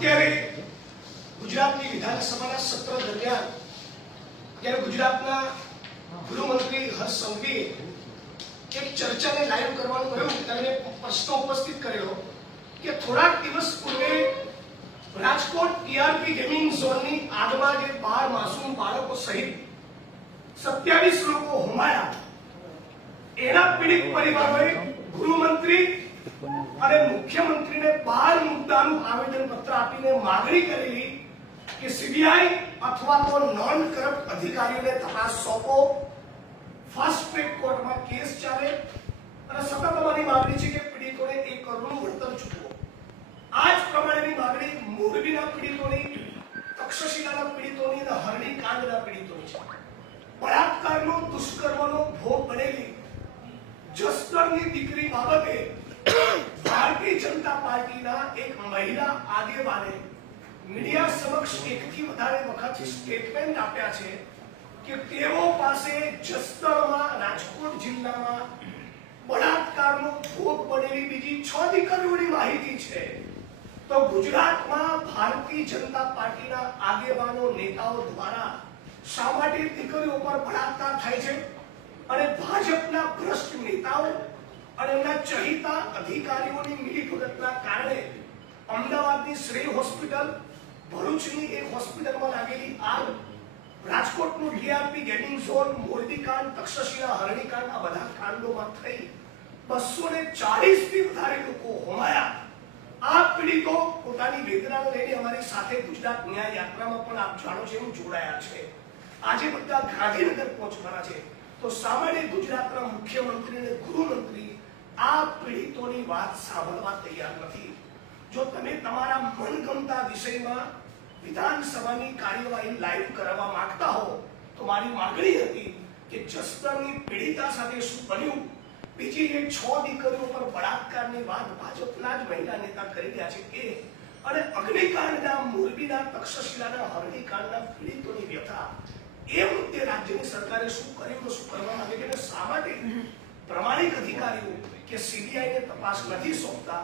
અત્યારે ગુજરાતની વિધાનસભાના સત્ર દરમિયાન ત્યારે ગુજરાતના ગૃહમંત્રી હર્ષ સંઘવીએ એક ચર્ચાને લાઈવ કરવાનું કહ્યું તેમણે પ્રશ્ન ઉપસ્થિત કર્યો કે થોડાક દિવસ પૂર્વે રાજકોટ ટીઆરપી e ગેમિંગ ઝોનની આગમાં જે બાર માસૂમ બાળકો સહિત સત્યાવીસ લોકો હોમાયા એના પીડિત પરિવારોએ ગૃહમંત્રી અને મુખ્યમંત્રીને બાળ મુદ્દાનું આવેદન પત્ર આપીને માગણી કરેલી કે સીબીઆઈ અથવા તો નોન કરપ્ટ અધિકારીઓને તપાસ સોંપો ફાસ્ટ ટ્રેક કોર્ટમાં કેસ ચાલે અને સતત અમારી માગણી છે કે પીડિતોને એક કરોડનું વળતર ચૂકવો આ જ પ્રમાણેની માગણી મોરબીના પીડિતોની તક્ષશિલાના પીડિતોની અને હરણી કાંડના પીડિતોની છે બળાત્કારનો દુષ્કર્મનો ભોગ બનેલી જસદણની દીકરી બાબતે જનતા પાર્ટીના એક મહિલા આગેવાને મીડિયા સમક્ષ એકથી વધારે વખત સ્ટેટમેન્ટ આપ્યા છે કે તેઓ પાસે જસદણમાં રાજકોટ જિલ્લામાં બળાત્કારનો ભોગ બનેલી બીજી છ દીકરીઓની માહિતી છે તો ગુજરાતમાં ભારતીય જનતા પાર્ટીના આગેવાનો નેતાઓ દ્વારા શા માટે દીકરીઓ પર બળાત્કાર થાય છે અને ભાજપના ભ્રષ્ટ નેતાઓ અને એમના ચહિતા અધિકારીઓની મિલીભગતના કારણે અમદાવાદની શ્રી હોસ્પિટલ ભરૂચની એક હોસ્પિટલમાં લાગેલી આગ રાજકોટનું ડીઆરપી ગેમિંગ ઝોન મોરબીકાંડ તક્ષશિલા હરણીકાંડ આ બધા કાંડોમાં થઈ બસો ને ચાલીસથી વધારે લોકો હોમાયા આ પીડિતો પોતાની વેદનાને લઈને અમારી સાથે ગુજરાત ન્યાય યાત્રામાં પણ આપ જાણો છો એવું જોડાયા છે આજે બધા ગાંધીનગર પહોંચવાના છે તો સામાન્ય ગુજરાતના મુખ્યમંત્રી અને ગૃહમંત્રી આ પીડિતોની વાત સાંભળવા તૈયાર નથી જો તમે તમારા મનગમતા વિષયમાં વિધાનસભાની કાર્યવાહી લાઈવ કરવા માંગતા હો તો મારી માગણી હતી કે જસદરની પીડિતા સાથે શું બન્યું બીજી જે છ દીકરીઓ પર બળાત્કારની વાત ભાજપના જ મહિલા નેતા કરી રહ્યા છે એ અને અગ્નિકાંડના મોરબીના તક્ષશિલાના હરણીકાંડના પીડિતોની વ્યથા એ મુદ્દે રાજ્યની સરકારે શું કર્યું શું કરવા માંગે છે શા માટે પ્રમાણિક અધિકારીઓ કે સીબીઆઈને તપાસ નથી સોંપતા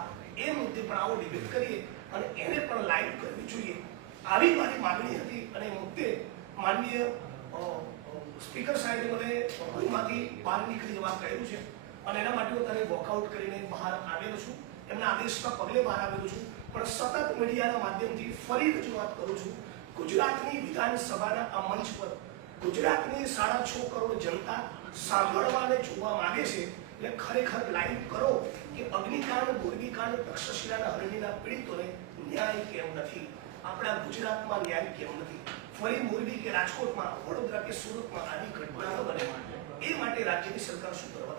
એ મુદ્દે પણ આવો નિવેદન કરીએ અને એને પણ લાઈવ કરવી જોઈએ આવી મારી માંગણી હતી અને મુદ્દે માનનીય સ્પીકર સાહેબે મને ગૃહમાંથી બહાર નીકળી જવા કહ્યું છે અને એના માટે હું ત્યારે વોકઆઉટ કરીને બહાર આવેલો છું એમના આદેશના પગલે બહાર આવેલો છું પણ સતત મીડિયાના માધ્યમથી ફરી રજૂઆત કરું છું ગુજરાતની વિધાનસભાના આ મંચ પર ગુજરાતની સાડા છ કરોડ જનતા સાંભળવાને જોવા માંગે છે એટલે ખરેખર લાઈવ કરો કે અગ્નિકાંડ દુર્ગીકાંડ તક્ષશિલાના હરણીના પીડિતોને ન્યાય કેમ નથી આપણા ગુજરાતમાં ન્યાય કેમ નથી ફરી મોરબી કે રાજકોટમાં વડોદરા કે સુરતમાં આવી ઘટના ન બને એ માટે રાજ્યની સરકાર શું કરવા